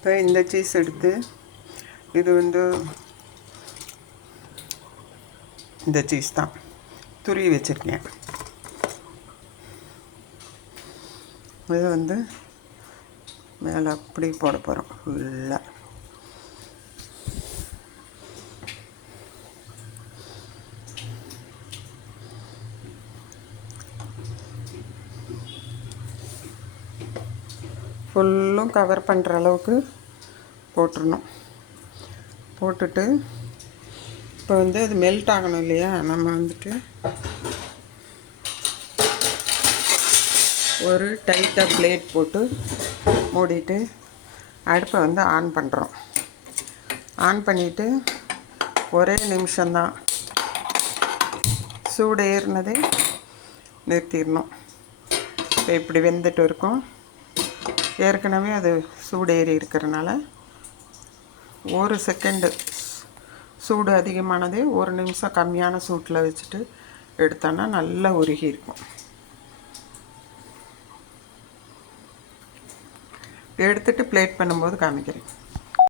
இப்போ இந்த சீஸ் எடுத்து இது வந்து இந்த சீஸ் தான் துருவி வச்சுருக்கேன். இதை வந்து மேலே அப்படி போட போகிறோம் ஃபுல்லாக. ஃபுல்லும் கவர் பண்ணுற அளவுக்கு போட்டுடணும். போட்டுட்டு இப்போ வந்து அது மெல்ட் ஆகணும் இல்லையா, நம்ம வந்துட்டு ஒரு டைட்டாக பிளேட் போட்டு மூடிட்டு அடுப்பை வந்து ஆன் பண்ணுறோம். ஆன் பண்ணிவிட்டு ஒரே நிமிஷம்தான், சூடு ஏறினதே நிறுத்திடணும். இப்போ இப்படி வெந்துட்டு இருக்கும். ஏற்கனவே அது சூடு ஏறி இருக்கிறனால ஒரு செகண்டு சூடு அதிகமானதே ஒரு நிமிஷம் கம்மியான சூட்டில் வச்சுட்டு எடுத்தோன்னா நல்லா உருகி இருக்கும். எடுத்துகிட்டு பிளேட் பண்ணும்போது காமிக்கிறேன்.